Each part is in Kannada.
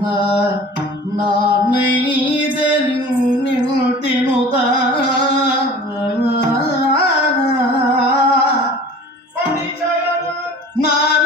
ಫಣಿಶಯನ ನಾನೈದೆನುತ ನಾನೈದಲ್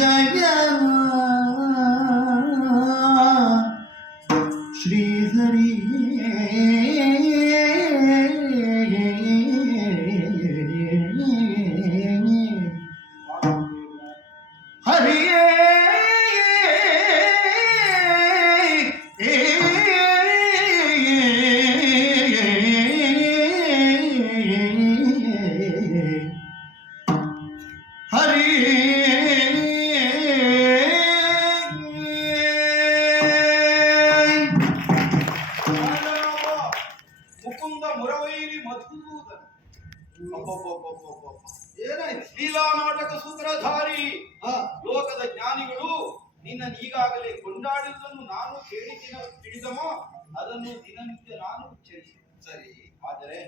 i'm say? ನಿನ್ನನ್ನು ಈಗಾಗಲೇ ಕೊಂಡಾಡಿರುವುದನ್ನು ನಾನು ಕೇಳಿ ದಿನ ತಿಳಿದಮೋ ಅದನ್ನು ದಿನನಿತ್ಯ ನಾನು ಉಚ್ಚರಿಸಿ ಸರಿ. ಆದರೆ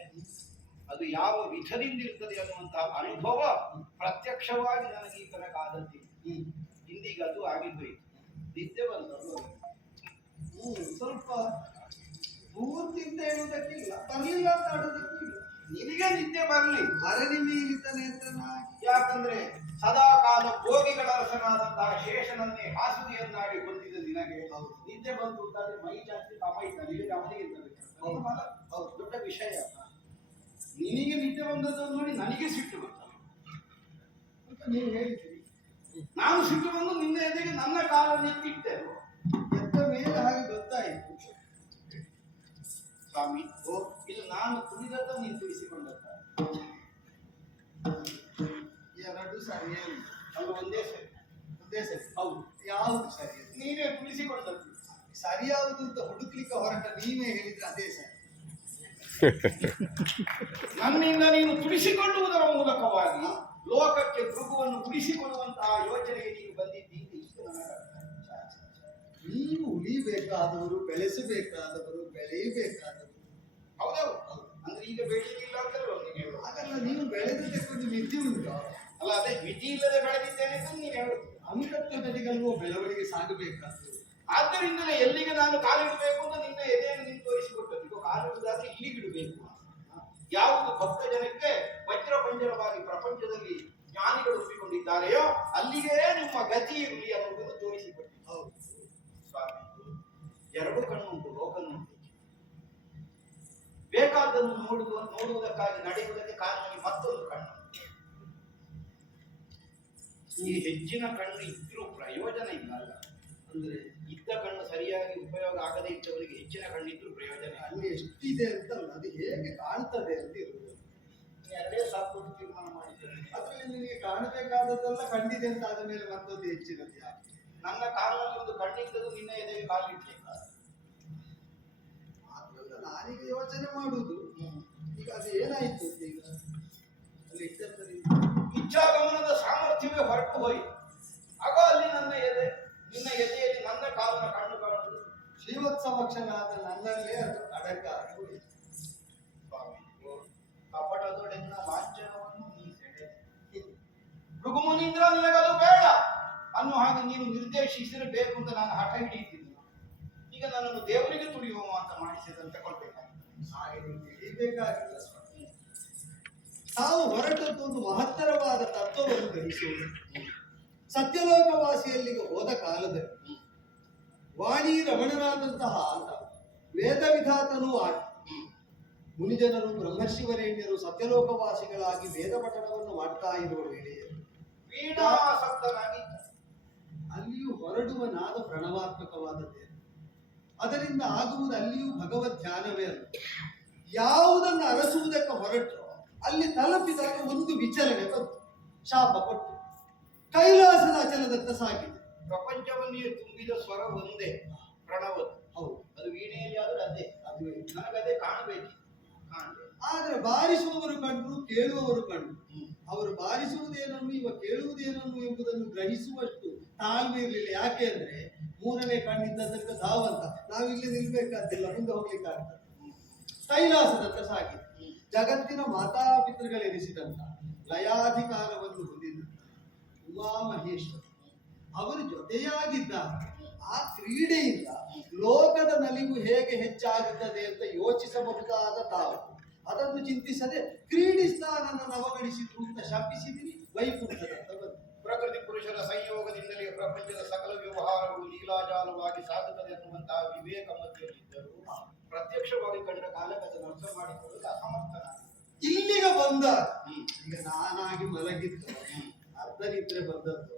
ಅದು ಯಾವ ವಿಧದಿಂದ ಇರ್ತದೆ ಅನ್ನುವಂತಹ ಅನುಭವ ಪ್ರತ್ಯಕ್ಷವಾಗಿ ನನಗೆ ಈ ತನಕ ಆದದ್ದಿಲ್ಲ ಇಂದೀಗ ಅದು ಆಗಿದ್ದೋಯ್ತು ನಿದ್ದೆ ಬಂದದ್ದು ಸ್ವಲ್ಪ ಅಂತ ಹೇಳುವುದಕ್ಕಿಲ್ಲ ಬರ್ಲಿಲ್ಲ ಅಂತ ಆಡುವುದಕ್ಕಿಲ್ಲ ನಿನಗೆ ನಿದ್ದೆ ಬರಲಿ. ಅರೆ ಮೀರಿತಾನೆ ಅಂತ ನಾ ಯಾಕಂದ್ರೆ ಸದಾ ಶೇಷನನ್ನೇ ಬಂದಿದ್ದ ಹೌದು. ನಿದ್ದೆ ಬಂತು ಅಂತಾದ್ರೆ ಮೈ ಜಾಸ್ತಿ ಕಮಾಯ್ತ ನಿನಗೆ ಅವನಿಗೆ ಹೌದು. ಹೌದು, ದೊಡ್ಡ ವಿಷಯ ನಿನಗೆ ನಿದ್ದೆ ಬಂದದ್ದು ನೋಡಿ ನನಗೆ ಸಿಟ್ಟು ಬಂತ. ಅಂತ ನೀವು ಹೇಳಿದ್ದೀರಿ. ನಾನು ಸಿಟ್ಟು ಬಂದು ನಿನ್ನ ಎದೆಗೆ ನನ್ನ ಕಾಲ ನಿಂತಿಟ್ಟೆ ಎದ್ದ ಮೇಲೆ ಹಾಗೆ ಗೊತ್ತಾಯಿತು ಸ್ವಾಮಿ, ಓ ಇದು ನಾನು ತುಳಿದದ್ದ ನೀನು ತಿಳಿಸಿಕೊಂಡದ್ದ ಎರಡು ಸರಿಯೇ ಅದು ಒಂದೇ ಸರಿ. ಸರಿ. ಹೌದು. ಯಾವುದು ಸರಿ? ನೀವೇ ತಿಳಿಸಿಕೊಂಡದ್ದು ಸರಿಯಾವುದು ಅಂತ ಹುಡುಕ್ಲಿಕ್ಕೆ ಹೊರಟ ನೀವೇ ಹೇಳಿದ್ರೆ ಅದೇ ಸರಿ. ನನ್ನಿಂದ ನೀನು ತುಡಿಸಿಕೊಳ್ಳುವುದರ ಮೂಲಕವಾಗಿ ಲೋಕಕ್ಕೆ ಭೃಗುವನ್ನು ಉಳಿಸಿಕೊಳ್ಳುವಂತಹ ಯೋಚನೆಗೆ ನೀನು ಬಂದಿದ್ದೀನಿ. ನೀವು ಉಳಿಬೇಕಾದವರು ಬೆಳೆಸಬೇಕಾದವರು ಬೆಳೆಯಬೇಕಾದವರು. ಹೌದೌದು ಅಂದ್ರೆ ಈಗ ಬೆಳೆಯಲಿಲ್ಲ ಅಂತ ನೀನು ಹೇಳುದು ಹಾಗಲ್ಲ ನೀವು ಬೆಳೆದದಕ್ಕೊಂದು ಮಿತಿ ಉಂಟು. ಅಲ್ಲ ಅದೇ ಮಿತಿ ಇಲ್ಲದೆ ಬೆಳೆದಿದ್ದೇನೆ ಅಂತ ನೀನು ಹೇಳುದು ಅಂಕತ್ವದಲ್ಲಿಗಲ್ವೋ ಬೆಳವಣಿಗೆ ಸಾಗಬೇಕಾಗ್ತದೆ. ಆದ್ದರಿಂದಲೇ ಎಲ್ಲಿಗೆ ನಾನು ಕಾಲಿಡಬೇಕು ಅಂತ ನಿನ್ನ ಎದೆಯನ್ನು ನೀನು ತೋರಿಸಿಕೊಟ್ಟದ್ದು. ಈಗ ಕಾಲಿಡುವುದಾದ್ರೆ ಇಲ್ಲಿಗಿಡಬೇಕು ಯಾವುದು ಭಕ್ತ ಜನಕ್ಕೆ ವಜ್ರ ಪಂಜರವಾಗಿ ಪ್ರಪಂಚದಲ್ಲಿ ಜ್ಞಾನಿಗಳು ಒಪ್ಪಿಕೊಂಡಿದ್ದಾರೆಯೋ ಅಲ್ಲಿಗೆ ನಿಮ್ಮ ಗತಿ ಇರಲಿ ಅನ್ನೋದನ್ನು ತೋರಿಸಿಕೊಟ್ಟಿದ್ದು. ಸ್ವಾಮಿ, ಎರಡು ಕಣ್ಣು ಉಂಟು ಲೋಕನುಂಟು ಬೇಕಾದನ್ನು ನೋಡುವ ನೋಡುವುದಕ್ಕಾಗಿ ನಡೆಯುವುದಕ್ಕೆ ಕಾರಣವಾಗಿ ಮತ್ತೊಂದು ಕಣ್ಣು. ಈ ಹೆಚ್ಚಿನ ಕಣ್ಣು ಇದ್ದರೂ ಪ್ರಯೋಜನ ಇಲ್ಲ ಅಲ್ಲ ಅಂದ್ರೆ ಇದ್ದ ಕಣ್ಣು ಸರಿಯಾಗಿ ಉಪಯೋಗ ಆಗದೇ ಇದ್ದವರಿಗೆ ಹೆಚ್ಚಿನ ಕಣ್ಣಿದ್ರು ಪ್ರಯೋಜನ ಇಲ್ಲ. ಅಲ್ಲಿ ಎಷ್ಟಿದೆ ಅಂತ ಅದು ಹೇಗೆ ಕಾಣ್ತದೆ ಅಂತ ಇರುವುದು ಅದೇ ಸಾಕು ತೀರ್ಮಾನ ಮಾಡಿದ್ದಾರೆ ಅದರಲ್ಲಿ ನಿಮಗೆ ಕಾಣಬೇಕಾದದ್ದೆಲ್ಲ ಕಂಡಿದೆ ಅಂತ ಆದ ಮೇಲೆ ಮತ್ತೊಂದು ಹೆಚ್ಚಿನದ್ದು ಯಾಕೆ ನನ್ನ ಕಾಲದಲ್ಲಿ ಒಂದು ಕಣ್ಣಿದ್ದರೂ ನಿನ್ನ ಎದೆಗೆ ಕಾಲಿಡ್ಲಿಲ್ಲ. ಮಾತ್ರ ನಾನೀಗ ಯೋಚನೆ ಮಾಡುವುದು ಈಗ ಅದು ಏನಾಯ್ತು ಅಂತ ಈಗ? ಭೃಗುಮುನೀಂದ್ರ ನಿನಗದು ಬೇಡ. ಅನ್ನೋ ಹಾಗೆ ನೀನು ನಿರ್ದೇಶಿಸಿರಬೇಕು ಅಂತ ನಾನು ಹಠ ಹಿಡಿಯುತ್ತಿದ್ದೆ ಈಗ ನನ್ನನ್ನು ದೇವರಿಗೆ ತುಳಿಯುವ ಅಂತ ಮಾಡಿಸಿದ್ರೆ ತಗೊಳ್ಬೇಕಾಗಿತ್ತು ಹಾಗೆ ತಾವು ಹೊರಟದ್ದು ಒಂದು ಮಹತ್ತರವಾದ ತತ್ವವನ್ನು ಗ್ರಹಿಸುವುದು. ಸತ್ಯಲೋಕವಾಸಿಯಲ್ಲಿಗೆ ಹೋದ ಕಾಲದಲ್ಲಿ ವಾಣಿ ರಮಣನಾದಂತಹ ಆತ ವೇದ ವಿಧಾತನೂ ಆಗಿ ಮುನಿಜನರು ಬ್ರಹ್ಮರ್ಷಿವರೇಣ್ಯರು ಸತ್ಯಲೋಕವಾಸಿಗಳಾಗಿ ವೇದ ಪಠಣವನ್ನು ಮಾಡ್ತಾ ಇರುವ ವೇಳೆಯಲ್ಲಿ ವೀಣಾಸಕ್ತನಾಗಿದ್ದ ಅಲ್ಲಿಯೂ ಹೊರಡುವ ನಾದ ಪ್ರಣವಾತ್ಮಕವಾದದ್ದೇ ಅದರಿಂದ ಆಗುವುದು ಅಲ್ಲಿಯೂ ಭಗವದ್ ಧ್ಯಾನವೇ ಅಲ್ಲ ಯಾವುದನ್ನು ಅರಸುವುದಕ್ಕೆ ಹೊರಟರು ಅಲ್ಲಿ ತಲುಪಿದಾಗ ಒಂದು ವಿಚಲನೆ ಬಂತು. ಶಾಪ ಕೊಟ್ಟು. ಕೈಲಾಸದ ಅಚಲದತ್ತ ಸಾಗಿದೆ. ಪ್ರಪಂಚವನ್ನೇ ತುಂಬಿದ ಸ್ವರ ಒಂದೇ ಪ್ರಣವದ್ದು. ಹೌದು. ಅದು ವೀಣೆಯಲ್ಲಿ ಆದರೆ ಅದೇ. ಅದುವೇ ನನಗದೇ ಕಾಣಬೇಕು ಕಾಣಬೇಕು. ಆದ್ರೆ ಬಾರಿಸುವವರು ಕಂಡ್ರು ಕೇಳುವವರು ಕಂಡ್ರು. ಅವರು ಬಾರಿಸುವುದೇನನ್ನು ಇವ ಕೇಳುವುದೇನನ್ನು ಎಂಬುದನ್ನು ಗ್ರಹಿಸುವಷ್ಟು ತಾಳ್ಮೆ ಇರಲಿಲ್ಲ. ಯಾಕೆ ಅಂದ್ರೆ, ಮೂರನೇ ಕಣ್ಣಿದ್ದದಕ್ಕೆ ಧಾವಂತ ನಾವಿಲ್ಲಿ ನಿಲ್ಬೇಕಾದಿಲ್ಲ ಮುಂದೆ ಹೋಗ್ಲಿಕ್ಕಾಗ್ತದೆ. ಕೈಲಾಸದತ್ತ ಸಾಗಿ ಜಗತ್ತಿನ ಮಾತಾಪಿತೃಗಳೆನಿಸಿದಂತ ಲಯಾಧಿಕಾರವನ್ನು ಹೊಂದಿದಂತ ಉಮಾ ಮಹೇಶ್ವರ ಅವರು ಜೊತೆಯಾಗಿದ್ದ ಆ ಕ್ರೀಡೆಯಿಂದ ಲೋಕದ ನಲಿವು ಹೇಗೆ ಹೆಚ್ಚಾಗುತ್ತದೆ ಅಂತ ಯೋಚಿಸಬಹುದಾದ ತಾವು. ಅದನ್ನು ಚಿಂತಿಸದೆ ಕ್ರೀಡಿಸ್ತಾ ನನ್ನ ನವಗಳಿಸಿದ್ರು ಅಂತ ಶಪಿಸಿದಿರಿ ವೈಕುಂಠದಂತ ಬಂತು ಪ್ರಕೃತಿ ಪುರುಷರ ಸಂಯೋಗದಿಂದಲೇ ಪ್ರಪಂಚದ ಸಕಲ ವ್ಯವಹಾರಗಳು ಲೀಲಾಜಾಲವಾಗಿ ಸಾಗುತ್ತದೆ ಅನ್ನುವಂತಹ ವಿವೇಕ ಮಧ್ಯದಲ್ಲಿದ್ದರು ಪ್ರತ್ಯಕ್ಷವಾಗಿ ಕಂಡ ಕಾಲಕ್ಕೆ ಅದನ್ನು ಅರ್ಥ ಮಾಡಿಕೊಳ್ಳಲು ಅಸಮರ್ಥನ ಇಲ್ಲಿಗೆ ಬಂದ. ಈಗ ನಾನಾಗಿ ಮಲಗಿದ್ದು ಅರ್ಧ ನಿದ್ರೆ ಬಂದದ್ದು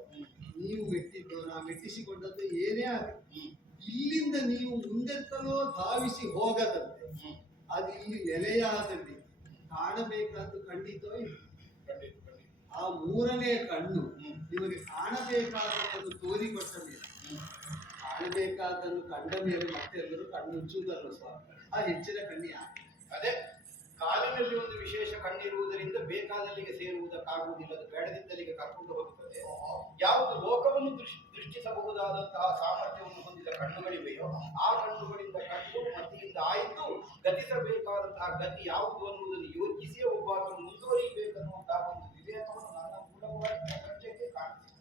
ನೀವು ಮೆಟ್ಟಿದ್ದು ನಾ ಮೆಟ್ಟಿಸಿಕೊಂಡದ್ದು ಏನೇ ಆಗಲಿ ಇಲ್ಲಿಂದ ನೀವು ಮುಂದೆತ್ತಲೋ ಧಾವಿಸಿ ಹೋಗದಂತೆ. ಅದು ಇಲ್ಲಿ ನೆಲೆಯಾದಲ್ಲಿ ಕಾಣಬೇಕಾದ್ದು ಖಂಡಿತ ಖಂಡಿತ. ಆ ಮೂರನೇ ಕಣ್ಣು. ನಿಮಗೆ ಕಾಣಬೇಕಾದದ್ದು ತೋರಿಕೊಟ್ಟ ಮೇಲೆ. ಕಾಣಬೇಕಾದನ್ನು ಕಂಡ ಮೇಲೆ ಮತ್ತೆ ಎಲ್ಲರೂ ಕಣ್ಣು ಕಣ್ಣುಚ್ಚುವುದಲ್ಲ ಸ್ವಾಮಿ? ಆ ಹೆಚ್ಚಿನ ಕಣ್ಣಿ ಅದೇ ಕಾಲಿನಲ್ಲಿ ಒಂದು ವಿಶೇಷ ಕಣ್ಣಿರುವುದರಿಂದ ಬೇಕಾದಲ್ಲಿಗೆ ಸೇರುವುದಕ್ಕಾಗುವುದಿಲ್ಲ ಅದು ಬೇಡದಿದ್ದಲ್ಲಿಗೆ ಕರ್ಕೊಂಡು ಹೋಗುತ್ತದೆ. ಯಾವುದು ಲೋಕವನ್ನು ದೃಷ್ಟಿ ದೃಷ್ಟಿಸಬಹುದಾದಂತಹ ಸಾಮರ್ಥ್ಯವನ್ನು ಹೊಂದಿದ ಕಣ್ಣುಗಳಿವೆಯೋ ಆ ಕಣ್ಣುಗಳಿಂದ ಆಯಿತು ಗತಿಸಬೇಕಾದಂತಹ ಗತಿ ಯಾವುದು ಅನ್ನುವುದನ್ನು ಯೋಚಿಸಿ ಒಬ್ಬಾತ ಮುಂದುವರಿಬೇಕನ್ನುವಂತಹ ಒಂದು ವಿವೇಕವನ್ನು ನನ್ನ ಮೂಲವಾಗಿ ಪ್ರಪಂಚಕ್ಕೆ ಕಾಣಿಸಿದೆ